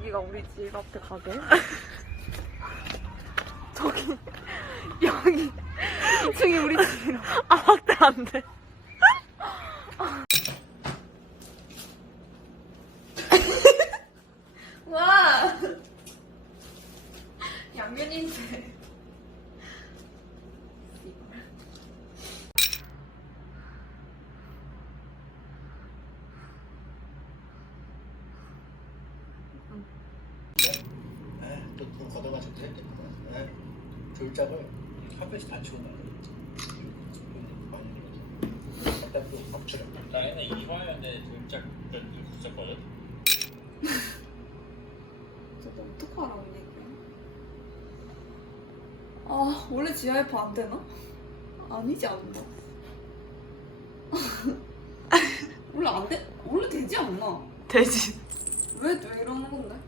여기가 우리 집 앞에 가게? 저기 여기 2층이 우리 집이라. 아 확대 안 돼. 와 양면인데. 또 걷어가셔도 될 겁니다. 졸작을 한 번씩 다 치고 나가요. 일단 또 박수를. 나는 이화연의 졸작을 붙였거든. 저도 어떡하라고 얘기해? 아 원래 지하에프 안 되나? 아니지 않나? 원래 안 돼? 원래 되지 않나? 되지. 왜 이러는 건데?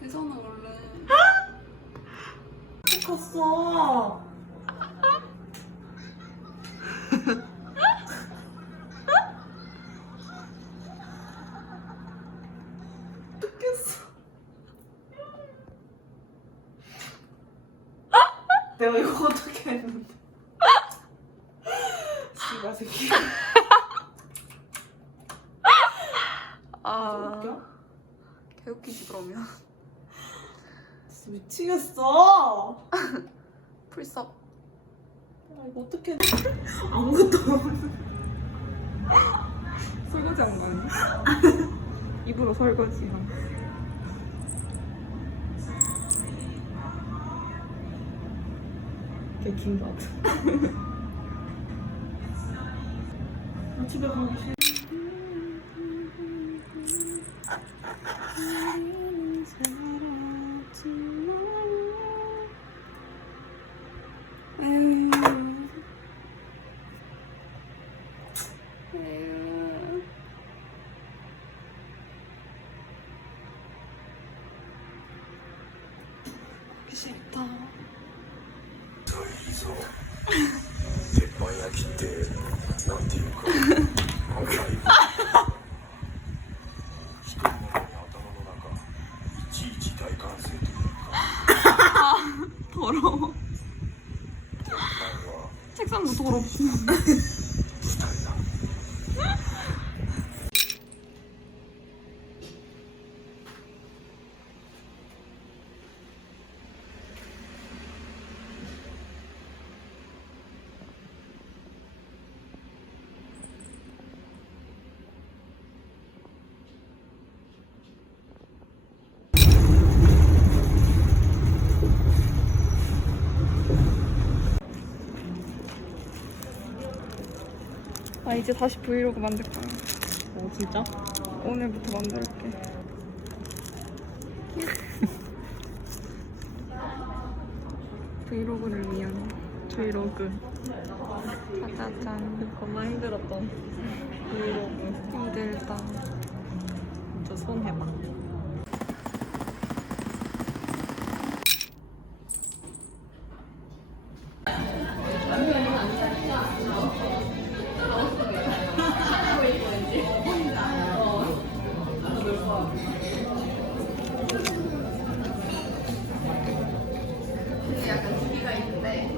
되잖아 원래. 갔어. 웃겼어. 내가 이거 어떻게 했는데? 씨발 새끼. 아 웃겨? 개웃기지 그러면. 진짜 미치겠어. 풀썩. 아, 이거 어떻게 아무것도 설거지 한 거 아니야? 입으로 설거지. 개긴 것 같아. 나 집에 가기 싫어. 싫다. 鉄板焼きってなんていうか今回一人なのに頭の中いちいち大歓声というか 더러워. 鉄板は 책상도 더럽고. 二人だ 아 이제 다시 브이로그 만들 거야. 진짜? 오늘부터 만들게. 브이로그를 위한 브이로그. 짜자잔. 겁나 힘들었던 브이로그. 힘들다. 진짜 손 해봐. 약간 기미가 있는데.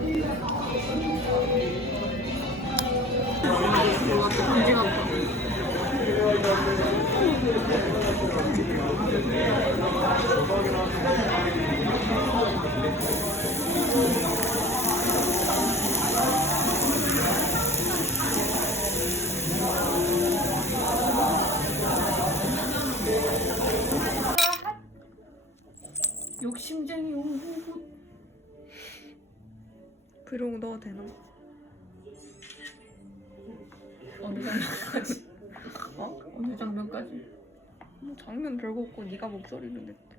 욕심쟁이 오후. 브이로그 넣어도 되나? 어느 장면까지? 어? 어느 장면까지? 뭐 장면 별거 없고 네가 목소리를 냈대.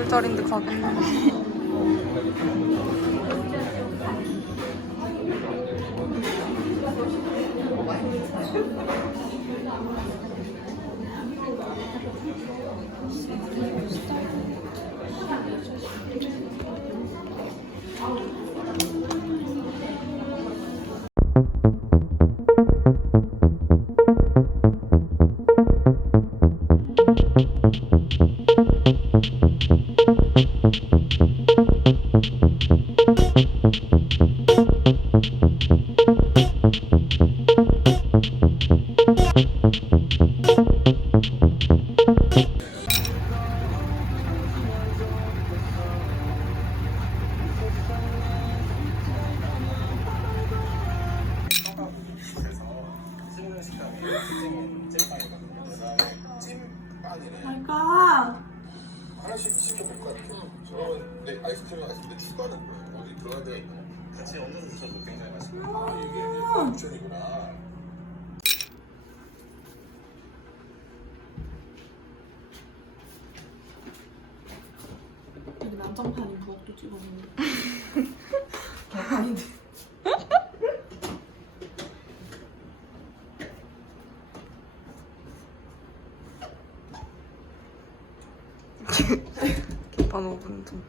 불짜린데 가겠네. 하나씩 시켜볼 것 같아요. 저는 네, 아이스크림 아시는데 추가하는 거예요. 어디 들어가야 되나? 같이 얹어서 드셔도 굉장히 맛있어요. 아, 이게 옵션이구나. 여기 난장판인 부엌도 찍었는데. 아닌데. 개판 5분 전.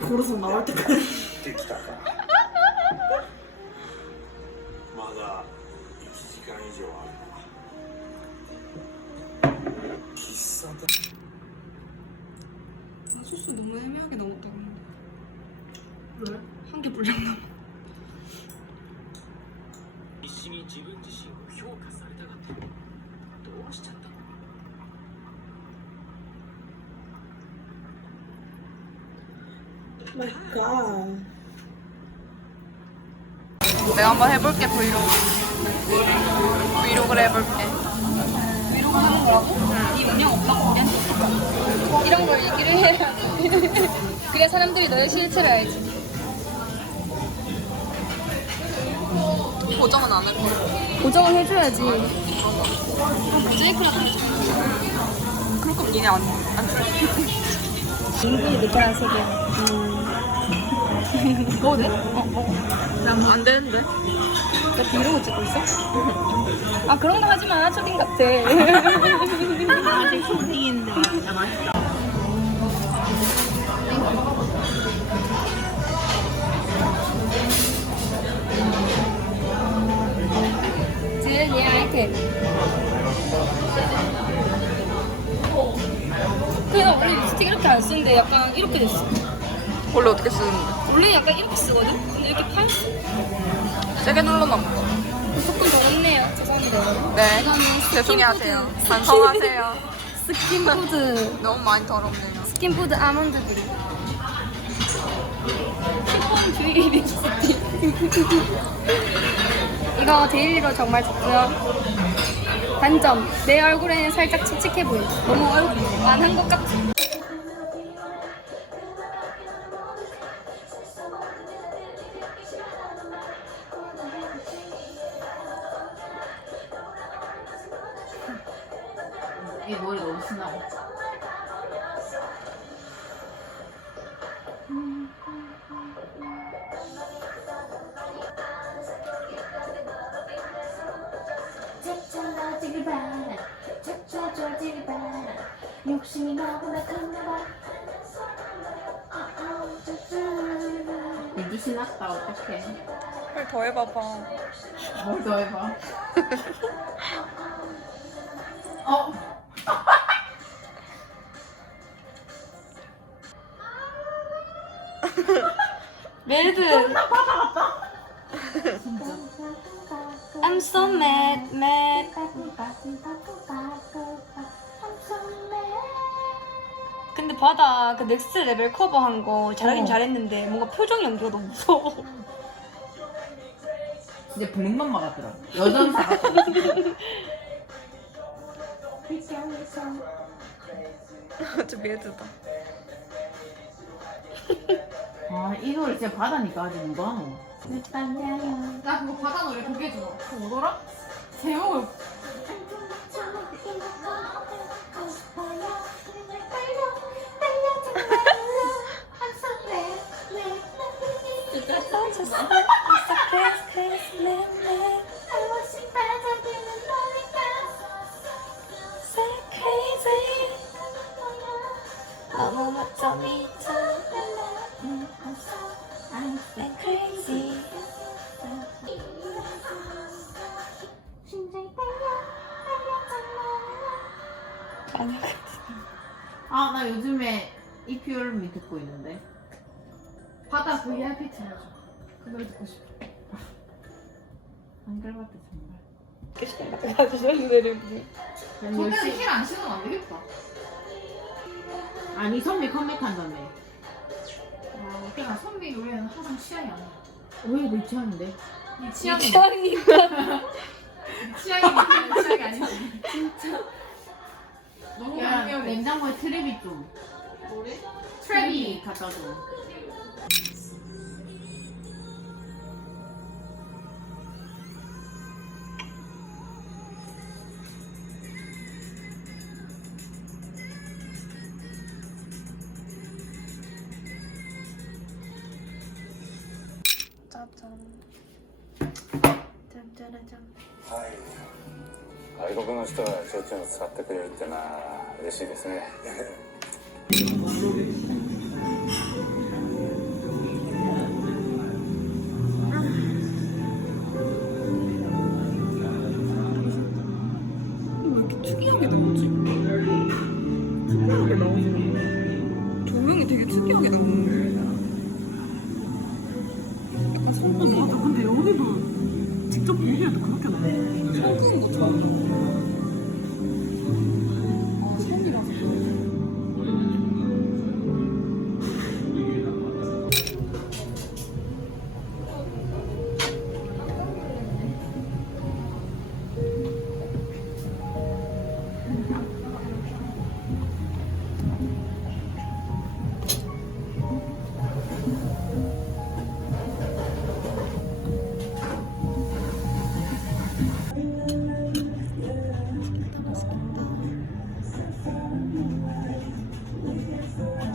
걸어서 나올 때까지. できたか。まだ1時間以上あるな。喫茶店。 소스 너무 애매하게 넣었다 근데. 왜? 한 개 분량 남아. 必死に自分自身を評価されたがってどうしちゃったの 마이 갓. 내가 한번 해볼게 브이로그. 브이로그를 해볼게. 브이로그 하는 거라고? 네 운영 없다고 그냥? 이런 걸 얘기를 해야지. 그래야 사람들이 너의 실체를 알지. 고정은 안 할 거야. 고정을 해줘야지. 제이크랑 그럴 거면 니네 안 줘. 인근이 느끼한 세계. 먹어도 돼? 안 되는데. 나 브이로그 찍고 있어? 아 그런 거 하지 마. 초딩 같아. 아직 초딩인데. 야, 맛있다. 제일 내 아이템. 그냥 원래 립스틱 이렇게 안 쓰는데 약간 이렇게 됐어. 원래 어떻게 쓰는데? 원래 약간 이렇게 쓰거든? 근데 이렇게 파였어. 세게 눌렀나 보다. 조금 더 없네요. 죄송합니다. 네. 이거는 조용히 하세요. 반성하세요. 스킨푸드. 너무 많이 더럽네요. 스킨푸드 아몬드 브리. 주의 립스틱. 이거 데일리로 정말 좋고요. 단점, 내 얼굴에는 살짝 칙칙해 보여. 너무 얼굴 안 한 것 같아. 이 머리 너무 신나고. 욕심이 너무나 큰가 봐. 되게 신났다. 어떡해. 빨리 더 해봐봐. 뭘 더 해봐. 어? 매드. I'm so mad, mad. 근데 바다 그 넥스트 레벨 커버한 거 잘하긴 잘했는데 뭔가 표정 연기가 너무 무서워. 진짜 블랙맘마 같더라. 여전사 같더라. 저 매드다. 아, 이 노래 진짜 바다니까 아직 누가 하노? 내 딸려요 나 그거 바다 노래 그게 좋아. 그거 뭐더라? 제목을 너무 멋져 미쳐 I'm crazy 심장이 달려 아, 나 요즘에 이피얼미 듣고 있는데. 바다 VIP 틀어줘. 그 노래 듣고 싶어. 한글밭에 정말. 저때는 힐안 신으면 안 되겠다. 아니, 선미 컴백한다며. 아, 그냥 선비 노래는 항상 취향이 아니야. 왜 내 취향인데? 이 취향이 취향이 아니야. 진짜. 너무 야, 강렬해. 냉장고에 트랩이 좀. 뭐래? 트랩이 갖다 줘. 짜잔. 짠짜라짠. 外国の人がちょいちょい使ってくれるっていうのは嬉しいですね。 특이하게 나오지? 특이하게 나오지? 조명이 되게 특이하게 나오는데? 약간 성분 맞아. 근데 여기도 직접 보기에도 그렇게 나오네. 성분 것처럼. 아, 섬이라서 그래.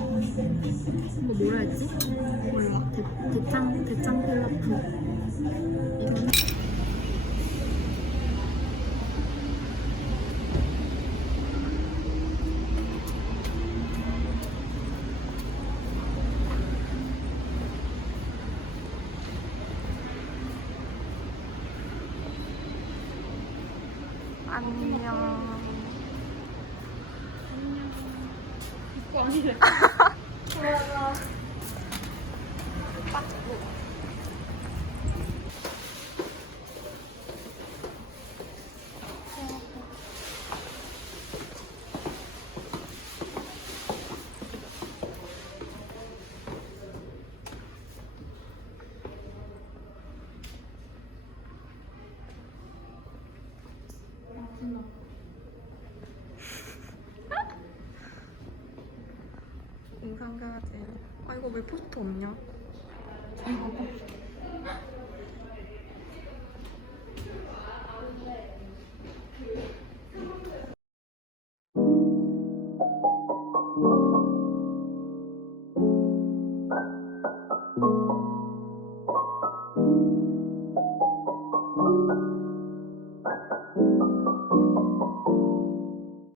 이거 뭐라 했지? 몰라. 대짱 필라프. 이름이? 안녕. 이거 아니래. 영상 가야지. 아 이거 왜 포스터 없냐? 이거